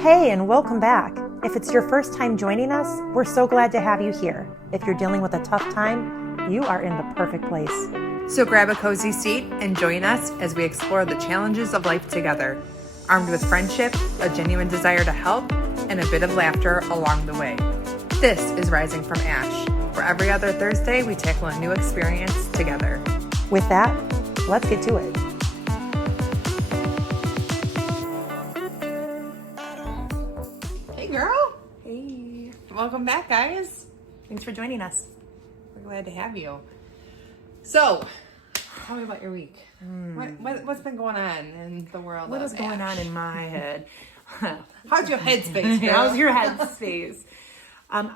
Hey, and welcome back. If it's your first time joining us, we're so glad to have you here. If you're dealing with a tough time, you are in the perfect place. So grab a cozy seat and join us as we explore the challenges of life together, armed with friendship, a genuine desire to help, and a bit of laughter along the way. This is Rising from Ash, where every other Thursday we tackle a new experience together. With that, let's get to it. Hey girl! Hey, Welcome back, guys. thanks for joining us. We're glad to have you. So, tell me about your week. What's been going on in the world What of is going Ash? on in my head? How's your headspace, girl? How's your headspace? I'm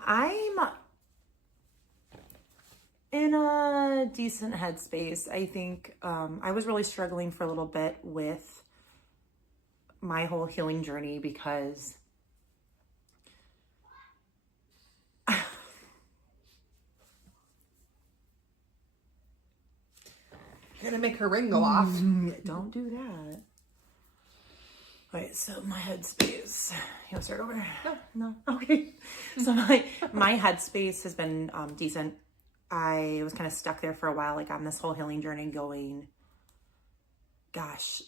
in a decent headspace. I think I was really struggling for a little bit with my whole healing journey because You're gonna make her ring go off. don't do that. Wait, so my headspace. You want to start over? No. Okay. So my headspace has been decent. I was kind of stuck there for a while, like on this whole healing journey going, gosh,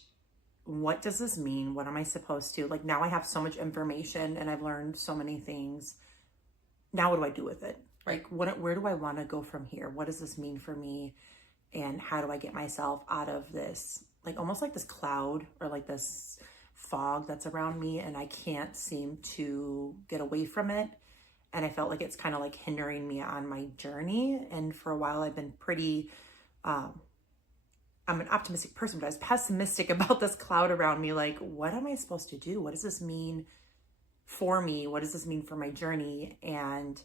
what does this mean? What am I supposed to? Like now I have so much information and I've learned so many things. Now what do I do with it? Right. Like where do I want to go from here? What does this mean for me? And how do I get myself out of this, like almost like this cloud or like this fog that's around me and I can't seem to get away from it. And I felt like it's kind of like hindering me on my journey. And for a while I've been pretty, I'm an optimistic person, but I was pessimistic about this cloud around me. Like, what am I supposed to do? What does this mean for me? What does this mean for my journey? And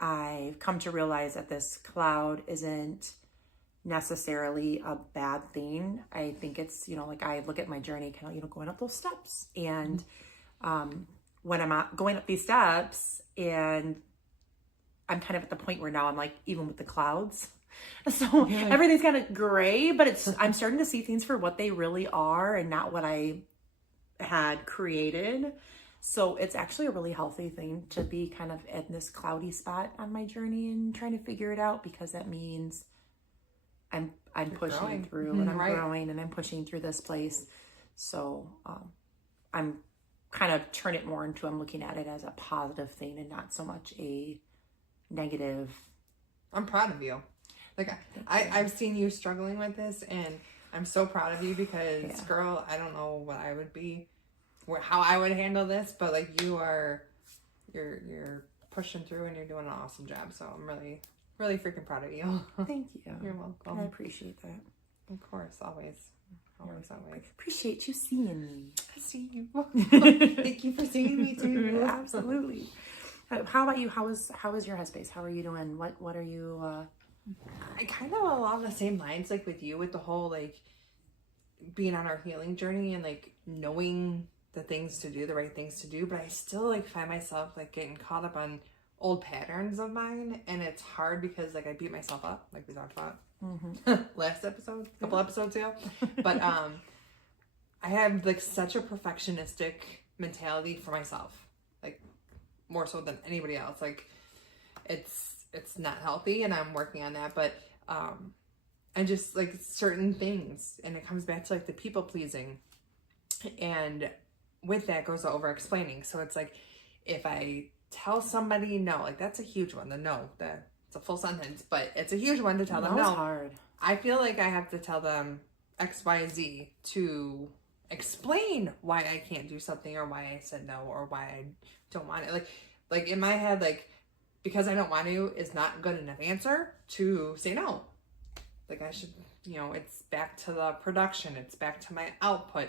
I've come to realize that this cloud isn't necessarily a bad thing. I think it's, like I look at my journey kind of, going up those steps. And when I'm going up these steps and I'm kind of at the point where now I'm like, even with the clouds. So everything's kind of gray, but I'm starting to see things for what they really are and not what I had created. So it's actually a really healthy thing to be kind of in this cloudy spot on my journey and trying to figure it out, because that means I'm pushing growing. through and I'm Right. growing and I'm pushing through this place. So I'm kind of turn it more into, I'm looking at it as a positive thing and not so much a negative. I'm proud of you. Like I've seen you struggling with this, and I'm so proud of you because, girl, I don't know what I would be, how I would handle this, but like you're pushing through and you're doing an awesome job. So I'm really freaking proud of you. Thank you. You're welcome. I appreciate that. Of course, always. I appreciate you seeing me. I see you. Thank you for seeing me too. Absolutely. How about you? How is your headspace? How are you doing? What are you? I kind of along the same lines, like with you, with the whole like being on our healing journey and like knowing the things to do, the right things to do, but I still like find myself like getting caught up on old patterns of mine, and it's hard because like I beat myself up, like we talked about last episode, a couple episodes ago. But I have like such a perfectionistic mentality for myself, like more so than anybody else. Like it's not healthy, and I'm working on that. But I just like certain things, and it comes back to like the people pleasing, and with that goes the over explaining. So it's like if I tell somebody no, like that's a huge one. The no, it's a full sentence, but it's a huge one to tell them no. It's hard. I feel like I have to tell them X, Y, Z to explain why I can't do something, or why I said no, or why I don't want it. Like in my head, like because I don't want to is not a good enough answer to say no. Like I should, it's back to the production. It's back to my output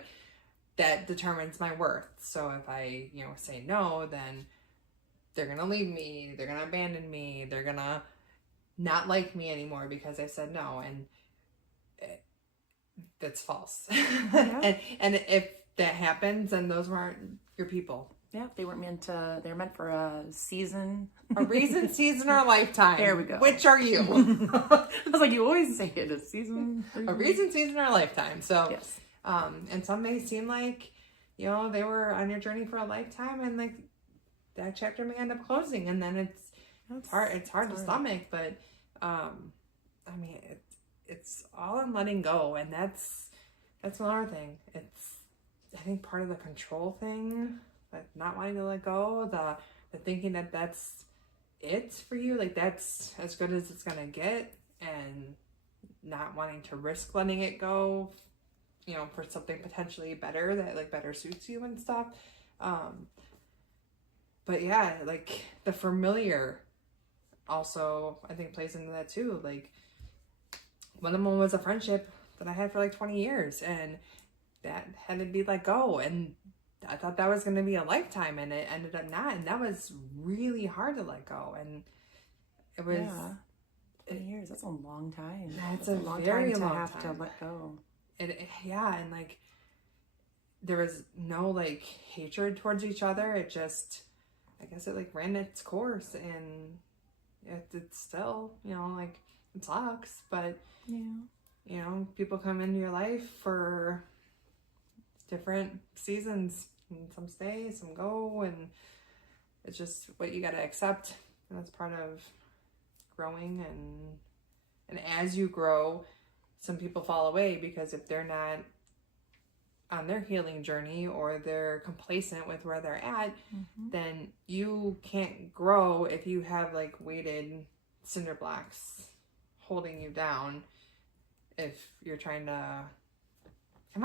that determines my worth. So if I, say no, then they're going to leave me, they're going to abandon me, they're going to not like me anymore because I said no. And that's false. Yeah. and if that happens, then those weren't your people. Yeah, they're meant for a season. A reason, season, or a lifetime. There we go. Which are you? I was like, you always say it, a season. A reason, season, or a lifetime. So, yes. And some may seem like you know, they were on your journey for a lifetime, and like that chapter may end up closing, and then it's hard to stomach, but I mean, it's all in letting go, and that's another thing. It's, I think, part of the control thing, like not wanting to let go, the thinking that that's it for you, like that's as good as it's gonna get, and not wanting to risk letting it go, you know, for something potentially better that like better suits you and stuff. But yeah, like the familiar also I think plays into that too. Like one of them was a friendship that I had for like 20 years, and that had to be let go, and I thought that was going to be a lifetime, and it ended up not, and that was really hard to let go. And it was 20 years, that's a long time. That's a long time to have to let go. Yeah, and like there was no like hatred towards each other. It just, I guess it like ran its course, and it's still, you know, like it sucks, but yeah, you know, people come into your life for different seasons, and some stay, some go, and it's just what you got to accept, and that's part of growing. And as you grow, some people fall away because if they're not on their healing journey, or they're complacent with where they're at, then you can't grow if you have like weighted cinder blocks holding you down. If you're trying to, come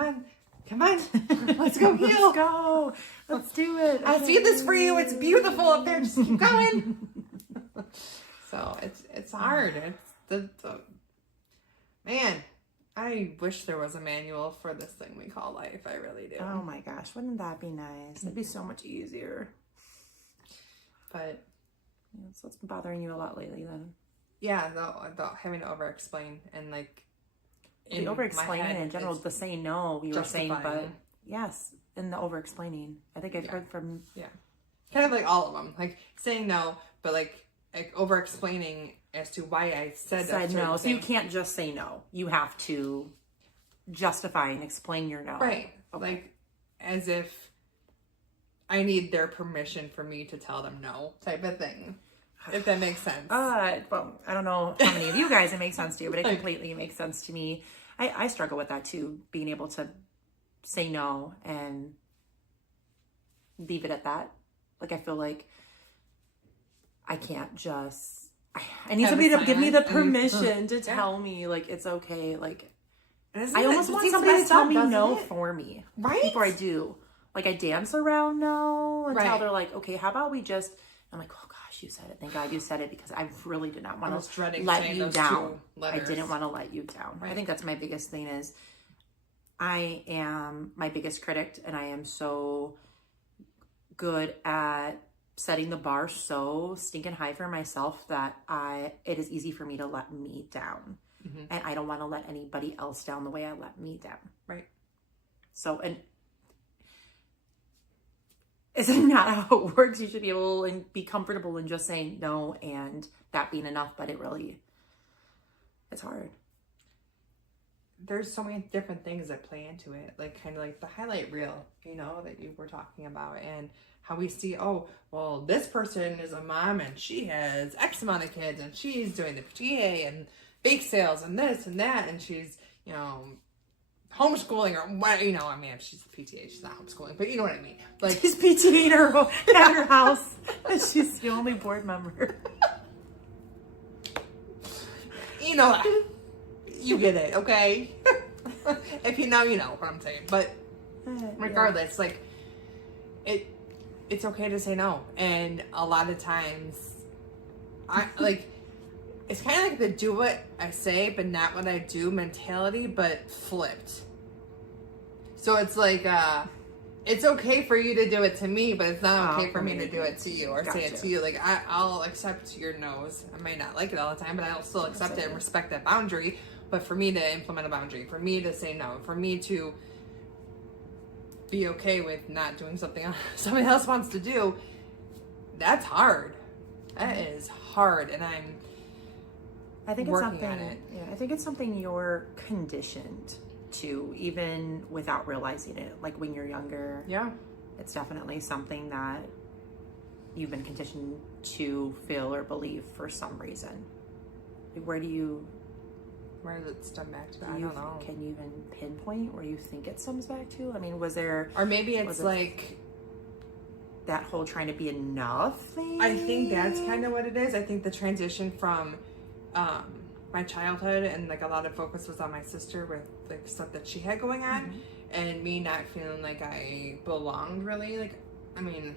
on, let's go heal. Let's go. Let's do it. I see this for you. It's beautiful up there. Just keep going. So it's hard. It's the man. I wish there was a manual for this thing we call life. I really do. Oh my gosh, wouldn't that be nice? It'd be so much easier. But yeah, so what's been bothering you a lot lately then? yeah, the having to over-explain, and like The over-explaining in general, the saying no, you were saying, but yes, in the over-explaining. I think I've heard from... Yeah. Kind of like all of them. Like saying no, but like over-explaining as to why I said no. So you can't just say no. You have to justify and explain your no. Right. Okay. Like as if I need their permission for me to tell them no, type of thing. If that makes sense. Well, I don't know how many of you guys it makes sense to, but it completely makes sense to me. I struggle with that too, being able to say no and leave it at that. Like, I feel like I can't just, I need somebody to give me the permission to tell me, like, it's okay. Like, I almost want somebody to tell me no for me. Right? Before I do. Like, I dance around no until they're like, okay, how about we just, I'm like, oh gosh, you said it. Thank God you said it, because I really did not want to let you down. I didn't want to let you down. Right. I think that's my biggest thing is I am my biggest critic, and I am so good at setting the bar so stinking high for myself that it is easy for me to let me down. Mm-hmm. And I don't want to let anybody else down the way I let me down. Right. So, and is it not how it works? You should be able and be comfortable in just saying no and that being enough, but it's hard. There's so many different things that play into it, like kind of like the highlight reel, you know, that you were talking about, and how we see, oh, well, this person is a mom and she has X amount of kids and she's doing the PTA and bake sales and this and that, and she's, you know, homeschooling or what, you know, I mean, if she's the PTA, she's not homeschooling, but you know what I mean. Like, she's PTAing at her house, and she's the only board member. You know, you get it, okay? If you know, you know what I'm saying. But regardless, like, it's okay to say no. And a lot of times, it's kind of like the do what I say, but not what I do mentality, but flipped. So it's like, it's okay for you to do it to me, but it's not okay for me to do it to you or say it to you. Like, I'll accept your no's. I might not like it all the time, but I'll still accept it and respect that boundary. But for me to implement a boundary, for me to say no, for me to be okay with not doing something somebody else wants to do, that's hard. That is hard, and I think working it's something. on it. Yeah, I think it's something you're conditioned too, even without realizing it. Like when you're younger, Yeah. it's definitely something that you've been conditioned to feel or believe for some reason. Like where does it stem back to? I don't know. Can you even pinpoint where you think it stems back to? I mean, was there... Or maybe it's like... that whole trying to be enough thing? I think that's kind of what it is. I think the transition from my childhood and like a lot of focus was on my sister with like stuff that she had going on, and me not feeling like I belonged really. Like, I mean,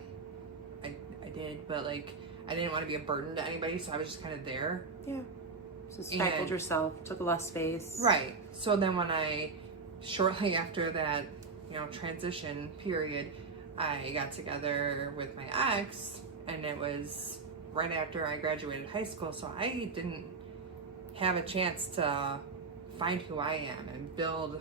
I did, but like I didn't want to be a burden to anybody, so I was just kind of there. Yeah. So stifled yourself, took less space. Right. So then when shortly after that, transition period, I got together with my ex, and it was right after I graduated high school, so I didn't have a chance to find who I am and build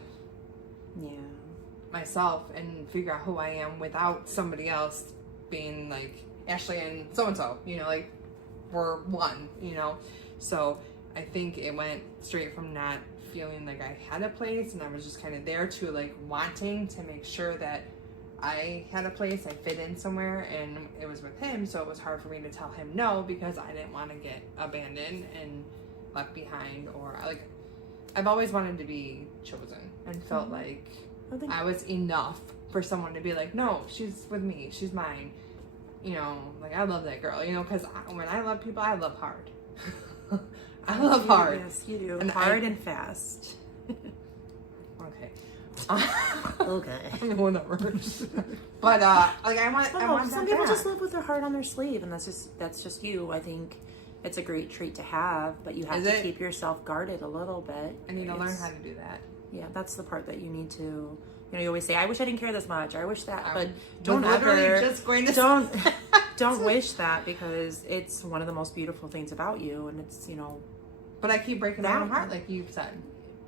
myself and figure out who I am without somebody else being like Ashley and so-and-so, like we're one, So I think it went straight from not feeling like I had a place and I was just kind of there to like wanting to make sure that I had a place, I fit in somewhere, and it was with him, so it was hard for me to tell him no because I didn't want to get abandoned and left behind, or like I've always wanted to be chosen and felt like I was enough for someone to be like, no, she's with me, she's mine, like I love that girl, because when I love people, I love hard. I love hard. Yes, you do. And hard and fast. Okay. Okay. Whatever. But like I want some people just live with their heart on their sleeve, and that's just you. I think it's a great trait to have, but you have to keep yourself guarded a little bit. I need to learn how to do that. Yeah, that's the part that you need to. You always say, "I wish I didn't care this much. I wish that," but don't don't wish that, because it's one of the most beautiful things about you, and it's But I keep breaking my own heart, like you said,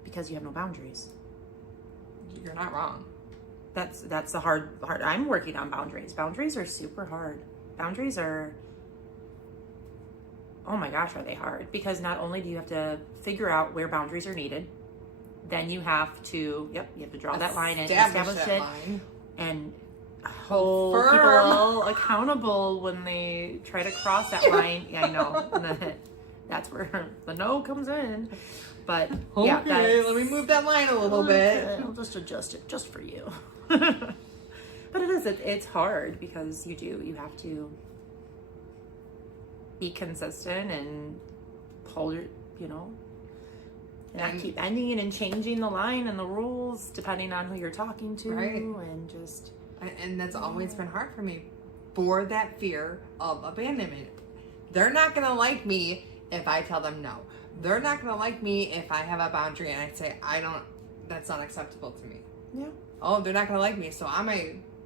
because you have no boundaries. You're not wrong. That's the hard. I'm working on boundaries. Boundaries are super hard. Boundaries are, oh my gosh, are they hard? Because not only do you have to figure out where boundaries are needed, then you have to draw that line and establish it, and hold people accountable when they try to cross that line. Yeah, I know. And that's where the no comes in. But okay, let me move that line a little bit. I'll just adjust it just for you. But it's hard because you have to be consistent and hold your, not keep ending and changing the line and the rules depending on who you're talking to, right? And just and that's always been hard for me, for that fear of abandonment. They're not gonna like me if I tell them no. They're not gonna like me if I have a boundary and I say that's not acceptable to me. Yeah. Oh, they're not gonna like me, so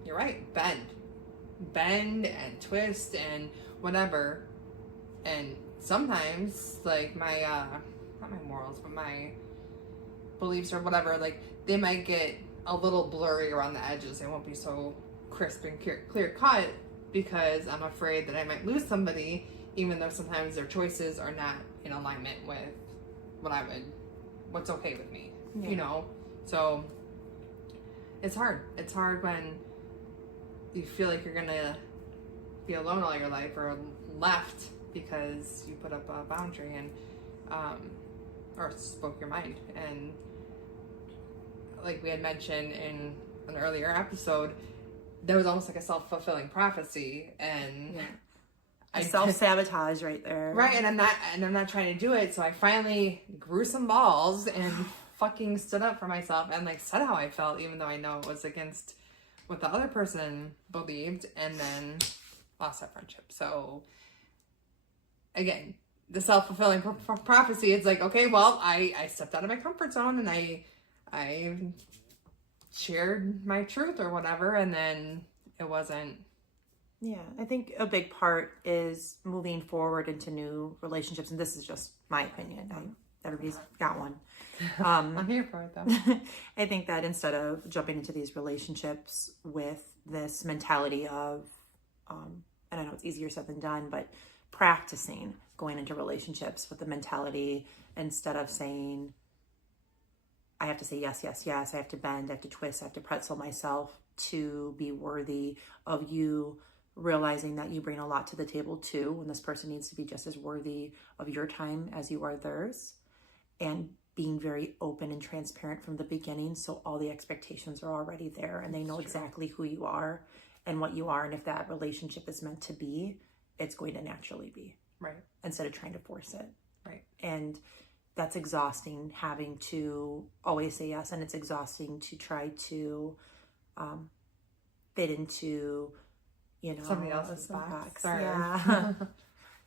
you're right, bend and twist and whatever. And sometimes like my not my morals, but my beliefs or whatever, like they might get a little blurry around the edges. They won't be so crisp and clear cut because I'm afraid that I might lose somebody, even though sometimes their choices are not in alignment with what's okay with me, So it's hard. It's hard when you feel like you're gonna be alone all your life or left because you put up a boundary and or spoke your mind. And like we had mentioned in an earlier episode, there was almost like a self-fulfilling prophecy, and I self-sabotage right there. Right, and I'm not trying to do it, so I finally grew some balls and fucking stood up for myself and like said how I felt, even though I know it was against what the other person believed, and then lost that friendship. So again, the self-fulfilling prophecy, it's like, okay, well, I stepped out of my comfort zone and I shared my truth or whatever, and then it wasn't. Yeah, I think a big part is moving forward into new relationships, and this is just my opinion. Everybody's got one. I'm here for it, though. I think that instead of jumping into these relationships with this mentality of, and I know it's easier said than done, but practicing going into relationships with the mentality, instead of saying, I have to say yes, yes, yes. I have to bend, I have to twist, I have to pretzel myself to be worthy of you realizing that you bring a lot to the table too, and this person needs to be just as worthy of your time as you are theirs, and being very open and transparent from the beginning, so all the expectations are already there and they know exactly who you are and what you are, and if that relationship is meant to be, it's going to naturally be, right, instead of trying to force it, right. And that's exhausting, having to always say yes, and it's exhausting to try to fit into, somebody else's box. Sorry. Yeah.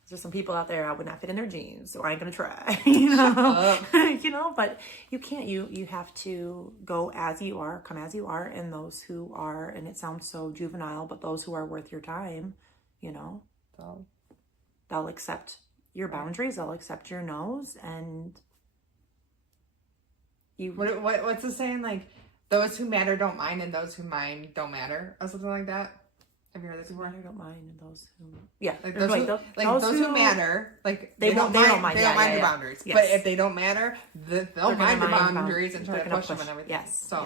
There's some people out there, I would not fit in their jeans, so I ain't gonna try, but you can't, you have to go as you are, come as you are, and those who are, and it sounds so juvenile, but those who are worth your time, So they'll accept your boundaries, they'll accept your no's, and you. What's the saying? Like, those who matter don't mind, and those who mind don't matter, or something like that. Have you heard this before? I don't mind, and those who, yeah, like those who matter, like they don't mind your boundaries. Yes. But if they don't matter, they'll mind your boundaries and try to push them and everything. Yes, so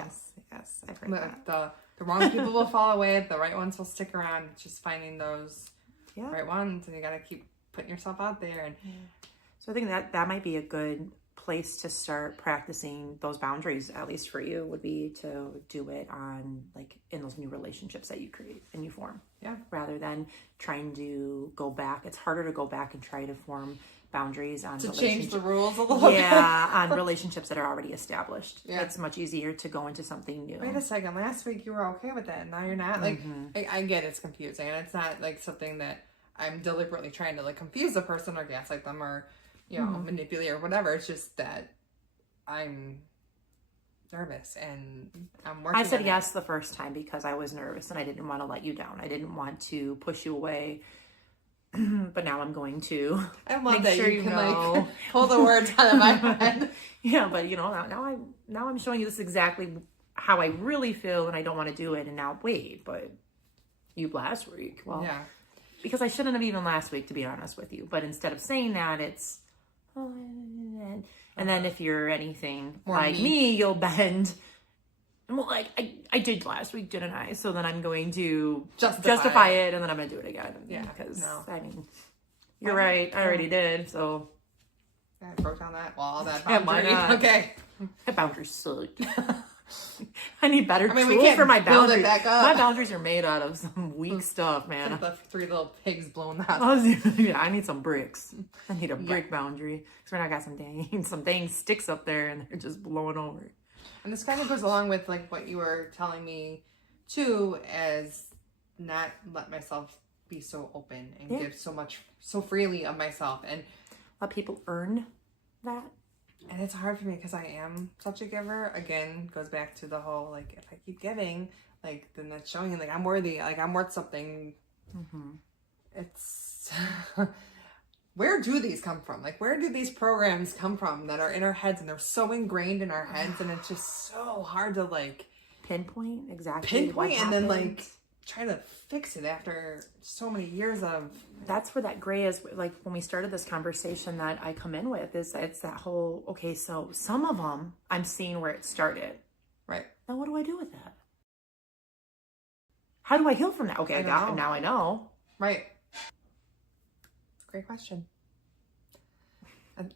yes, I've heard that. The wrong people will fall away. The right ones will stick around. It's just finding those right ones, and you got to keep putting yourself out there. And so I think that might be a good place to start practicing those boundaries, at least for you, would be to do it on, like, in those new relationships that you create and you form, rather than trying to go back. It's harder to go back and try to form boundaries on to change the rules a little bit on relationships that are already established. It's much easier to go into something new. Wait a second, last week you were okay with that and now you're not. Like, I get it's confusing, and it's not like something that I'm deliberately trying to like confuse the person or gaslight them or manipulate or whatever. It's just that I'm nervous and I'm working. I said yes the first time because I was nervous and I didn't want to let you down. I didn't want to push you away. But now I'm going to. I love that you can like pull the words out of my head. Yeah, but now I'm showing you this exactly how I really feel, and I don't want to do it. And now wait, but you last week, well, because I shouldn't have even last week, to be honest with you. But instead of saying that, it's and then if you're anything more like me, you'll bend. Well, like I did last week, didn't I? So then I'm going to justify it, and then I'm going to do it again. Yeah, because I mean, you're right. I already did. So I broke down that wall. That boundary. Okay, that boundary sucked. I need better tools for my boundaries. My boundaries are made out of some weak stuff, man. Like the three little pigs blown out. I need some bricks. I need a brick boundary. Because right now I got some dang sticks up there, and they're just blowing over. And this kind of goes along with like what you were telling me too, as not let myself be so open and give so freely of myself, and let people earn that. And it's hard for me because I am such a giver. Again, goes back to the whole like, if I keep giving, like, then that's showing like I'm worthy, like I'm worth something. It's where do these come from? Like, where do these programs come from that are in our heads, and they're so ingrained in our heads, and it's just so hard to like pinpoint exactly and then like try to fix it after so many years of. That's where that gray is. Like when we started this conversation that I come in with, is it's that whole, okay, so some of them I'm seeing where it started. Right. Now what do I do with that? How do I heal from that? Okay, now I know. Right. Great question. That's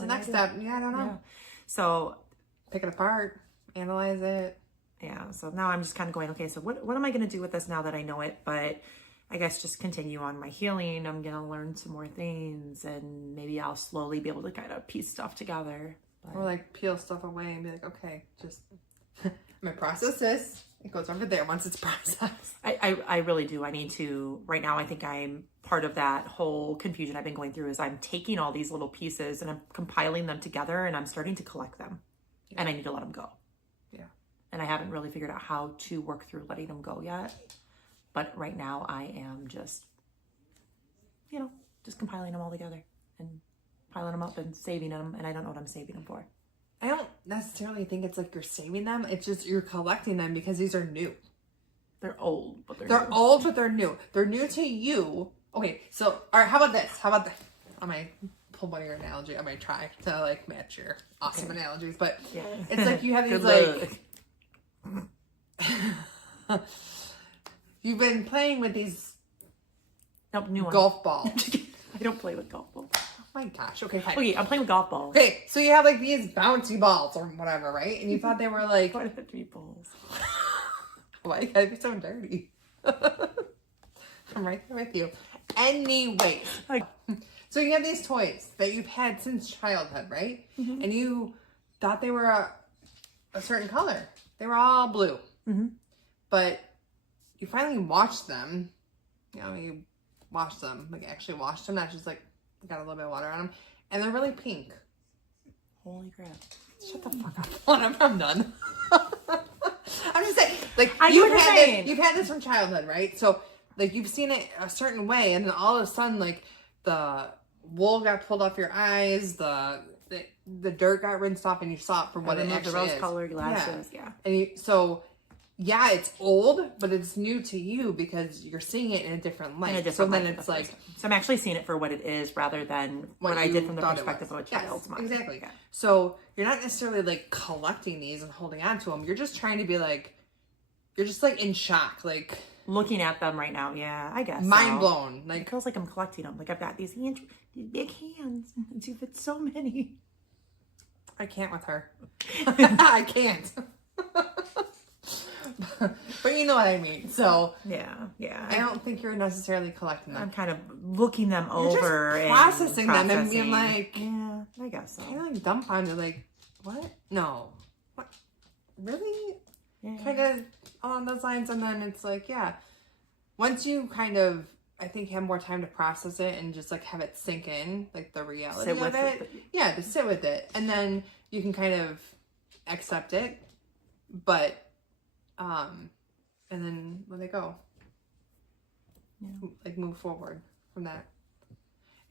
the next step. Yeah, I don't know. Yeah. So pick it apart, analyze it. Yeah. So now I'm just kind of going, okay, so what am I going to do with this now that I know it? But I guess just continue on my healing. I'm going to learn some more things, and maybe I'll slowly be able to kind of piece stuff together. But... Or like peel stuff away and be like, okay, just my process this. It goes over there once it's processed. I really do. I need to, right now, I think I'm part of that whole confusion I've been going through is I'm taking all these little pieces and I'm compiling them together, and I'm starting to collect them, and I need to let them go. Yeah. And I haven't really figured out how to work through letting them go yet. But right now I am just compiling them all together and piling them up and saving them. And I don't know what I'm saving them for. I don't necessarily think it's like you're saving them. It's just you're collecting them because these are new. They're old, but they're new. Old, but they're new. They're new to you. Okay, so, all right, how about this? On my pull one of your analogy. I might try to like match your awesome analogies, but Yeah. it's like you have these Good like you've been playing with these Nope, new one. golf balls. I don't play with golf balls. Oh my gosh. Okay, fine. Okay, I'm playing with golf balls. Okay, so you have like these bouncy balls or whatever, right? And you thought they were like, Why do they have to be balls? why you gotta be so dirty? I'm right there with you. Anyways, so you have these toys that you've had since childhood, right? Mm-hmm. And you thought they were a certain color. They were all blue. Mm-hmm. But you finally washed them. You know, you washed them, like actually washed them, not just like got a little bit of water on them. And they're really pink. Holy crap. Shut the fuck up. I'm done. I'm just saying, like, you've had this from childhood, right? So, like, you've seen it a certain way, and then all of a sudden, like, the wool got pulled off your eyes, the dirt got rinsed off, and you saw it for what it actually is. The rose-colored glasses, yeah. And so, yeah, it's old, but it's new to you because you're seeing it in a different light. So then it's like... So I'm actually seeing it for what it is rather than what I did from the perspective of a child's mind. Exactly. Yeah. So you're not necessarily like collecting these and holding on to them. You're just trying to be like... You're just like in shock, like... Looking at them right now, yeah, I guess. Mind blown. Like, it feels like I'm collecting them. Like I've got these big hands. And you've got so many. I can't with her. I can't. But you know what I mean. So yeah. I don't think you're necessarily collecting them. I'm kind of looking them over and processing them and being like, yeah, I guess so. Kind of like dumbfounded, like, what? No, what? Really? Yeah. Kind of along those lines, and then it's like, yeah. Once you kind of, I think, have more time to process it and just like have it sink in, like the reality of it. Yeah, to sit with it, and then you can kind of accept it, but. And then let it go. Yeah. Like move forward from that.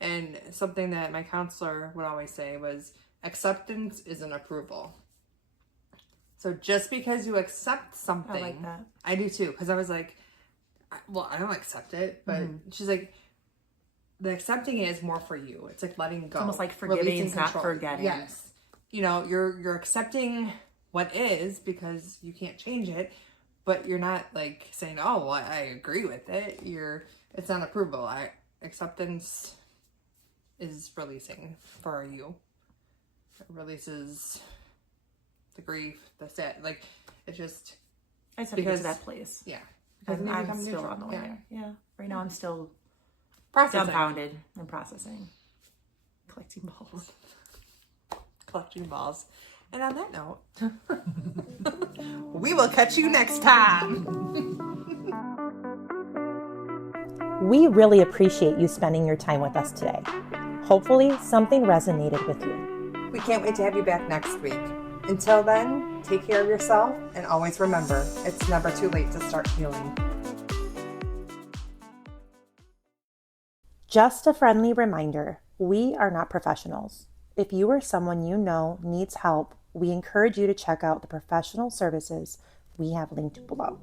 And something that my counselor would always say was acceptance is an approval. So just because you accept something, I like that. I do too, because I was like, well, I don't accept it, but she's like, the accepting it is more for you. It's like letting go. It's almost like forgiving, not forgetting. Yes. You know, you're accepting what is because you can't change it, but you're not like saying, oh, well, I agree with it. It's not approval. Acceptance is releasing for you. It releases the grief, the sad, like it just. I just have to get to that place. Yeah. Because I'm still on the way there. Yeah. Right now I'm still dumbfounded and processing. Collecting balls. And on that note, we will catch you next time. We really appreciate you spending your time with us today. Hopefully, something resonated with you. We can't wait to have you back next week. Until then, take care of yourself and always remember, it's never too late to start healing. Just a friendly reminder, we are not professionals. If you or someone you know needs help, we encourage you to check out the professional services we have linked below.